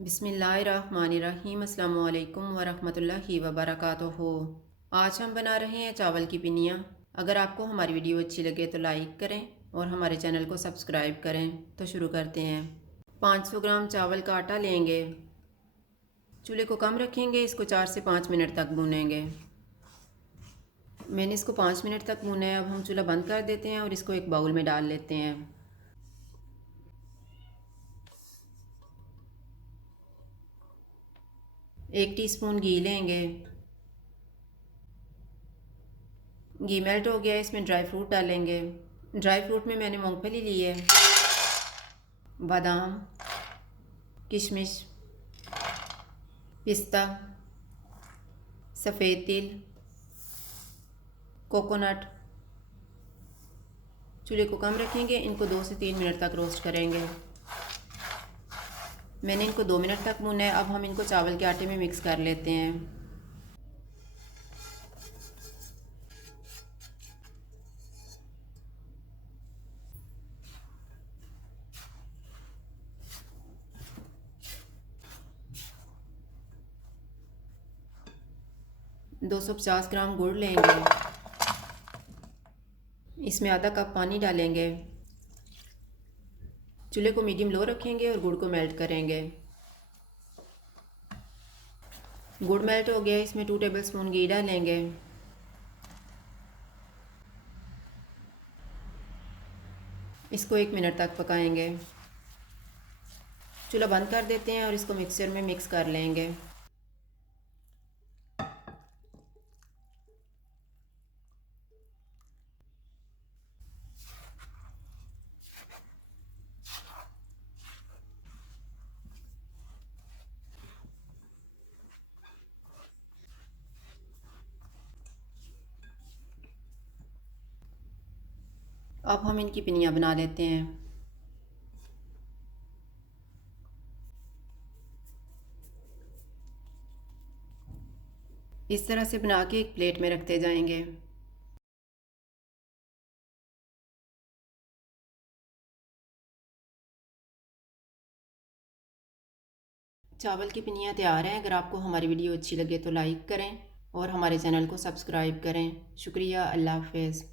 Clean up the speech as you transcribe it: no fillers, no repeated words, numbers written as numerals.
बिस्मिल्लाहिर्रहमानिर्रहीम अस्सलामु अलैकुम वरहमतुल्लाहि वबरकातुहू। आज हम बना रहे हैं चावल की पिनिया। अगर आपको हमारी वीडियो अच्छी लगे तो लाइक करें और हमारे चैनल को सब्सक्राइब करें। तो शुरू करते हैं। 500 ग्राम चावल का आटा लेंगे। चूल्हे को कम रखेंगे, इसको 4 से 5 मिनट तक भूनेंगे। मैंने इसको 5 मिनट तक भूना है। अब हम चूल्हा बंद कर देते हैं और इसको एक बाउल में डाल लेते हैं। 1 टीस्पून घी लेंगे। घी मेल्ट हो गया, इसमें ड्राई फ्रूट डालेंगे। ड्राई फ्रूट में मैंने मूंगफली ली है, बादाम, किशमिश, पिस्ता, सफ़ेद तिल, कोकोनट। चूल्हे को कम रखेंगे, इनको 2 से 3 मिनट तक रोस्ट करेंगे। मैंने इनको 2 मिनट तक भूना है। अब हम इनको चावल के आटे में मिक्स कर लेते हैं। दो 250 ग्राम गुड़ लेंगे। इसमें आधा कप पानी डालेंगे। चूल्हे को मीडियम लो रखेंगे और गुड़ को मेल्ट करेंगे। गुड़ मेल्ट हो गया, इसमें 2 टेबलस्पून घी डालेंगे। इसको 1 मिनट तक पकाएंगे। चूल्हा बंद कर देते हैं और इसको मिक्सर में मिक्स कर लेंगे। अब हम इनकी पिनियाँ बना लेते हैं। इस तरह से बना के एक प्लेट में रखते जाएंगे। चावल की पिनियाँ तैयार हैं। अगर आपको हमारी वीडियो अच्छी लगे तो लाइक करें और हमारे चैनल को सब्सक्राइब करें। शुक्रिया। अल्लाह हाफ़िज़।